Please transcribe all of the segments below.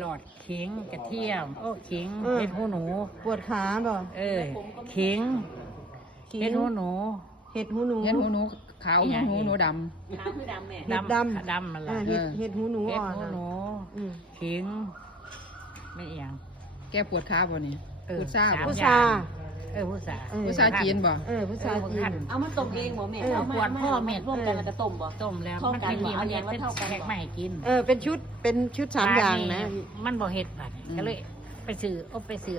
หลอดขิงกระเทียมโอ้ขิงเห็ดหูหนู ปวดขาบ่ ขิงเห็ดหูหนู เห็ดหูหนู เห็ดหูหนูขาวหูหนูด ขาวคือดำแม่ เห็ดดำ ดำมันละ เห็ดหูหนู เห็ด อ่อน หูหนู อืม ขิงไม่เอียง ำแกปวดขาบ่นี่ เออ พุทราบ่ พุทรา พุทรา พุทราจีนบ่ พุทราจีน เอามาต้มเองบ่แม่เอามา ปวดพ่อเม็ด ร่วมกันจะต้มบ่ ต้มแล้ว เท่า มัน กัน เป็น บ่ ดี เอา มัน อ เห็ ย่าง ด ละ เป็น เท่ากัน แขก บ่ ไม่ให้กิน เป็นชุด3อย่างนะ มันบ่เห็ดบัดก็เลยไปซื้อ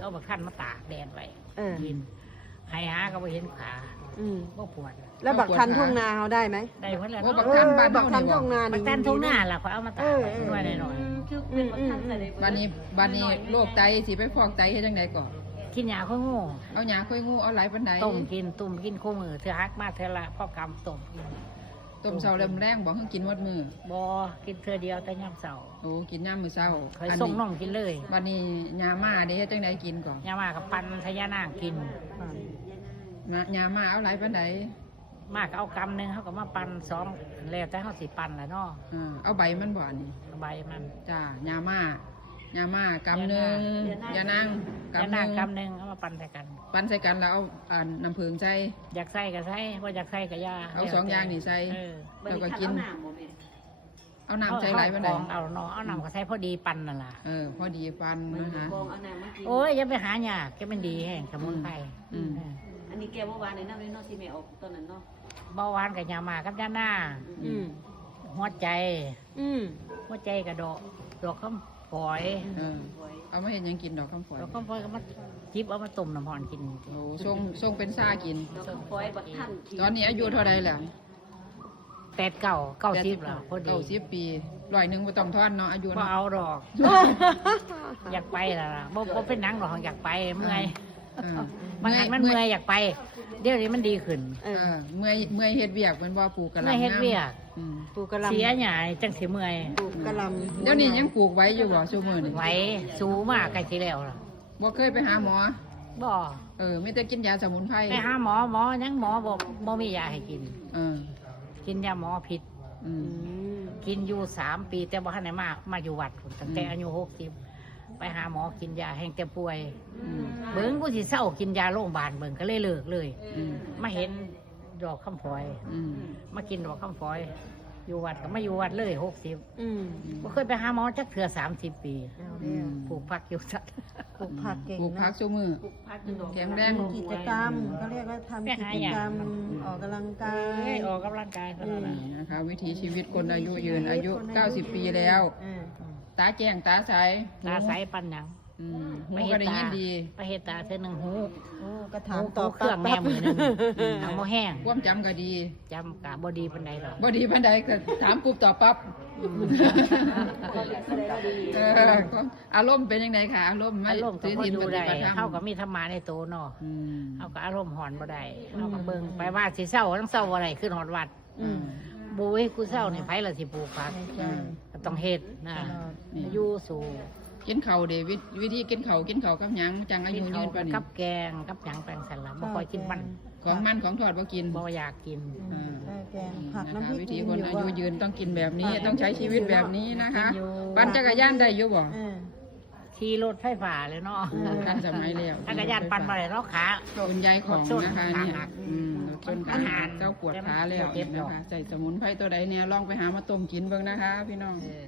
เอาบักคั้นมาตากแดดไว้ เออ กินหายหาก็บ่เห็นขา อืม บ่ปวด แล้วบักทันทุ่งนาเขาได้ไหม ได้เพิ่นแล้ว โอ้ เนาะ บักทันบ้าน บัก เฮา ทัน นี่ ทุ่ง บ่ นา บักทันทุ่งหน้าล่ะเขาเอามาตากไว้หน่วยหน่อย คือเป็นบักทันใส่เลย บัดนี้โรคไตสิไปฟอกไตเฮ็ดจังไดก่อน กินยาค่อยงู เอาหยาค่อยงูเอาหลายปานใด ต้มกินคู่มือเธอฮักมาเธอละพ่อกำต้มกิน ต้มเช้าเริ่มแรงบ่เฮากินหมดมื้อ บ่กินเธอเดียวแต่ยามเช้า โอ้กินยามมื้อเช้า เคยส่งน้องกินเลย บัดนี้ยาม่าเด้เฮ็ดจังไดกินก่อน ยามากับปันทะยานางกิน ยาม่าเอาหลายปานใด มากเอากำหนึงเขาก็มาปันสองแล้วแต่เขาสิปันละเนาะ เอาใบมันบ่อันนี้ ใบมัน จ้ายาม่ากำหนึงยานาง ยาก ำห นา นึ ง ง กำหนึงเอามาปันใส่กัน ปั้นใส่กันแล้วเอาน้ำผึ้งใส่ อยากใส่ก็ใส่บ่อยากใส่ก็ยา เอาสองอย่างนี่ใส่ เออ แล้วก็กิน เอาน้ำบ่แม่ เอาน้ำใส่หลายปานใด เอาเนาะเอาน้ำก็ใส่พอดีปันนั่นล่ะ พอดีปันนะคะ กองเอาน้ำมากิน โอ้ยอย่าไปหายากแกมันดีแห้งสมุนไพร อืม เออ อันนี้แกบ่หวานในน้ำเลยเนาะสิแม่ออกตอนนั้นเนาะ เบาหวานกับยามากับยาหน้า อืม หัวใจ อืม หัวใจกับดอกข้าวฝอย เอามาเห็นยังกินดอกคำฝอย ดอกข้าวฝอยก็มาจิบเอามาต้มน้ำหอนกิน โอ้ทรงเป็นซ่ากิน ดอกคอยบักทัน ตอนนี้อายุเท่าไรแล้ว แต่เก้าสิบแล้วพอดี 90 ปี100บ่ต้องทอนเนาะอายุ ก็ เนาะ เอาดอก อยากไปแล้วล่ะบ่เป็นหนังหรอกอยากไปเมื่อย เออบ างครั้งมันเมื่อยอยากไป เดี๋ยวนี้มันดีขึ้น เมื่อยเฮ็ดเวียกมันบ่ปลูกกะห เมื่อย ล่ำ เฮ็ดเวียก อืม ปลูกกะหล่ำ เสียหยายจังสิเมื่อย ปลูกกะหล่ำ เดี๋ยวนี้ยังปลูกไว้อยู่บ่ซุมื้อนี่ ไหวสูงมากใกล้สิแล้วล่ะ บ่เคยไปหาหมอ บ่ มีแต่กินยาสมุนไพร ไปหาหมอยังหมอบอกบ่มียาให้กิน เออ กินยาหมอผิด อื อื ม ม กินอยู่3 ปีแต่บ่ทันได้มาอยู่วัดพุ่นตั้งแต่อายุ60ไปหาหมอกินยาแห้งแต่ป่วย อืม เบิ่งกูสิเศร้ากินยาโรงพยาบาลเบิ่งก็เลยเลิกเลย อืม มาเห็นดอกคำฝอย อืม มากินดอกคำฝอย อยู่วัดก็มาอยู่วัดเลย60 อืม บ่เคยไปหาหมอจักเทื่อ30 ปี เอาแล้ว ปลูกผักอยู่สัตว์ ปลูกผักเก่ง ปลูกผั นะ กซุมื้อ ปลูกพักดอก แข็งแรง กิจกรรมเขาเรียกว่าทำกิจกรรมออกกำลังกา เอ้ ย ยออกกำลังกายเท่านั้นล่ะ นี่นะคะ วิถีชีวิตคนอายุยืนอายุ 90 ปีแล้ว ตาแจ้งตาใส ตาใสปันหยัง หูก็ได้ยินดี ไปเฮ็ดตาเทื่อหนึงหู โอ้กระถาง หู ต่อ เครื่องแม่มือหนึงทางบ่แห้ง ความจำก็ดี จำกะบ่ดีปานใดดอก บ่ดีปานใดก็ถามปุ๊บตอบปั๊บ อารมณ์เป็นยังไงคะอารมณ์ อารมณ์ก็บ่อยู่ได้ ปฏิบัติธรรม เฮาก็มีธรรมะในตัวเนาะ อืม เฮาก็อารมณ์หอนบ่ได้เฮาก็เบิ่งไปว่าสิเศร้าทั้งเศร้าบ่ได้ขึ้นฮอดวัด อืม บุ้ยกูเศร้านี่ไผล่ะสิปลูกผัก ใช่ ก็ต้องเฮ็ดนะ ตลอด อยู่สู่ กินข้าวเดวิธีกินข้าวกับหยังจังอายุยืนปานนี้ กับแกงกับหยังแปลงสันละบ่ค่อยกินมัน ของมันของทอดบ่กิน บ่อยากกิน ได้แกงผัก นะ น้ำพ คะ ริก วิธีคนอายุยืนต้องกินแบบนี้ ผัก ต้องใช้ชีวิตแบบนี้นะคะ กินอยู่ ปั่นจักรยานได้อยู่บ่ เออ ขี่รถไฟฟ้าเลยเนาะ ทันสมัยแล้ว จักรยานปั่นบ่ได้เนาะขา คุณยายของนะคะเนี่ย หนัก จนขาเจ้าปวดขาแล้วนะคะใส่สมุนไพรตัวใดเนี่ยลองไปหามาต้มกินเบิ่งนะคะ พี่น้อง เออ